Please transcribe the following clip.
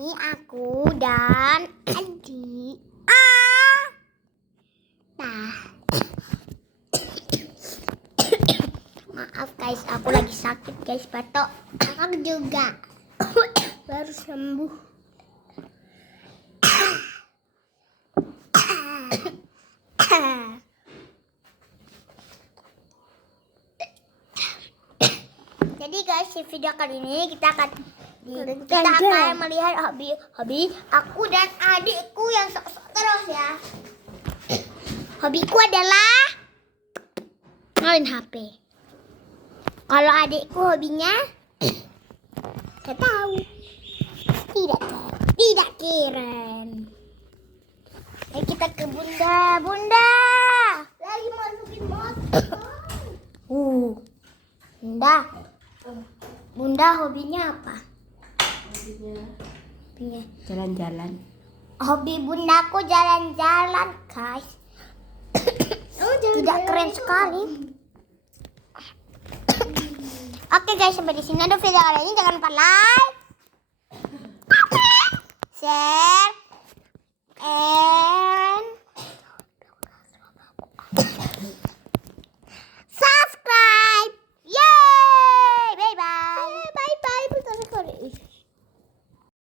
ini aku dan adik. Nah. Maaf guys, aku lagi sakit guys, batuk. Aku juga. Baru sembuh. Jadi guys, di video kali ini kita akan melihat hobi aku dan adikku yang sok-sok terus ya. Hobiku adalah main HP. Kalau adikku hobinya gak tahu. Tidak keren. Ayo kita ke Bunda. Lagi masukin motor. Bunda hobinya apa? Hobinya jalan-jalan. Hobi bundaku jalan-jalan, guys. Tidak keren sekali. Oke guys, sampai di sini ada video kali ini. Jangan lupa like, share,